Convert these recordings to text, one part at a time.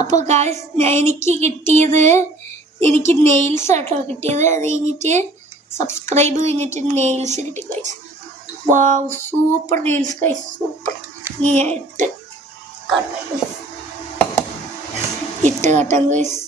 അപ്പോൾ ഗായ്സ് എനിക്ക് നെയിൽസ് ആട്ടോ കിട്ടിയത്. അത് കഴിഞ്ഞിട്ട് സബ്സ്ക്രൈബ് കഴിഞ്ഞിട്ട് നെയിൽസ് കിട്ടി ഗായ്സ്. വാവ്, സൂപ്പർ നെയിൽസ് ഗായ്സ്, സൂപ്പർ. ഇട്ട് കാട്ടാം ഗായ്സ്.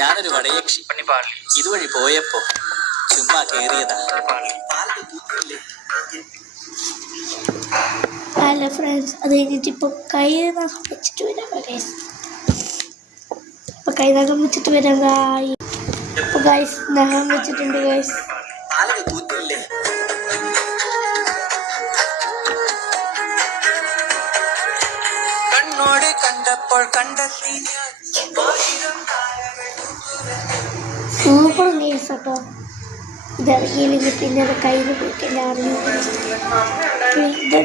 ഞാനൊരു വടയക്ഷി ഇതുവഴി പോയപ്പോ ചുമ്മാ കേറിയതാ. അല്ല ഫ്രണ്ട്സ്, അത് കഴിഞ്ഞിട്ട് ഇപ്പോൾ കൈ നഖം വെച്ചിട്ട് വരാം ഗൈസ്. ഇപ്പോൾ കൈ നഖം വെച്ചിട്ട് വരാം ഗായ്. ഇപ്പോൾ ഗൈസ് നഖം വെച്ചിട്ടുണ്ട് ഗൈസ്. സൂപ്പർ നെയിൽസ് കേട്ടോ. ഇതറിയില്ലെങ്കിൽ പിന്നെ അത് കയ്യിൽ പോയിട്ട് എല്ലാം അറിഞ്ഞു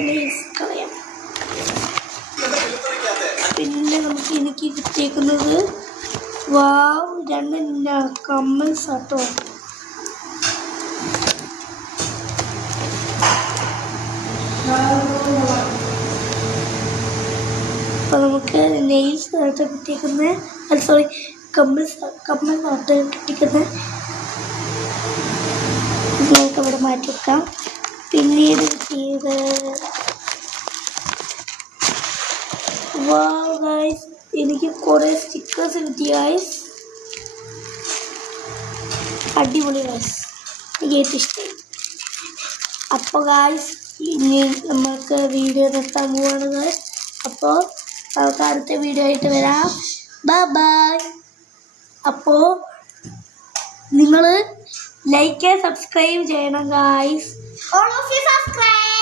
നെയിൽസ് കളയാം. പിന്നെ എനിക്ക് കിട്ടിയേക്കുന്നത് വാവ്, രണ്ട് കമ്മൽസ് കേട്ടോ. അപ്പോൾ നമുക്ക് നെയിൽസ് ആയിട്ട് കിട്ടിയേക്കുന്നത്, സോറി കമ്മൽ ആയിട്ട് കിട്ടിക്കുന്നത് നമുക്ക് ഇവിടെ മാറ്റി വെക്കാം. പിന്നീട് കിട്ടിയത് വാവ് ഗൈസ്, എനിക്ക് കുറേ സ്റ്റിക്കേഴ്സ് കിട്ടി ഗൈസ്. അടിപൊളി ഗൈസ്, എനിക്ക് ഏറ്റവും ഇഷ്ടമായി. അപ്പോൾ ഗൈസ് ഇനി നമുക്ക് വീഡിയോ നിർത്താൻ പോവാണ് ഗൈസ്. അപ്പോൾ നമുക്ക് അടുത്ത വീഡിയോ ആയിട്ട് വരാം. ബൈ. അപ്പോൾ നിങ്ങൾ ലൈക്ക് സബ്സ്ക്രൈബ് ചെയ്യണം guys. All of you subscribe.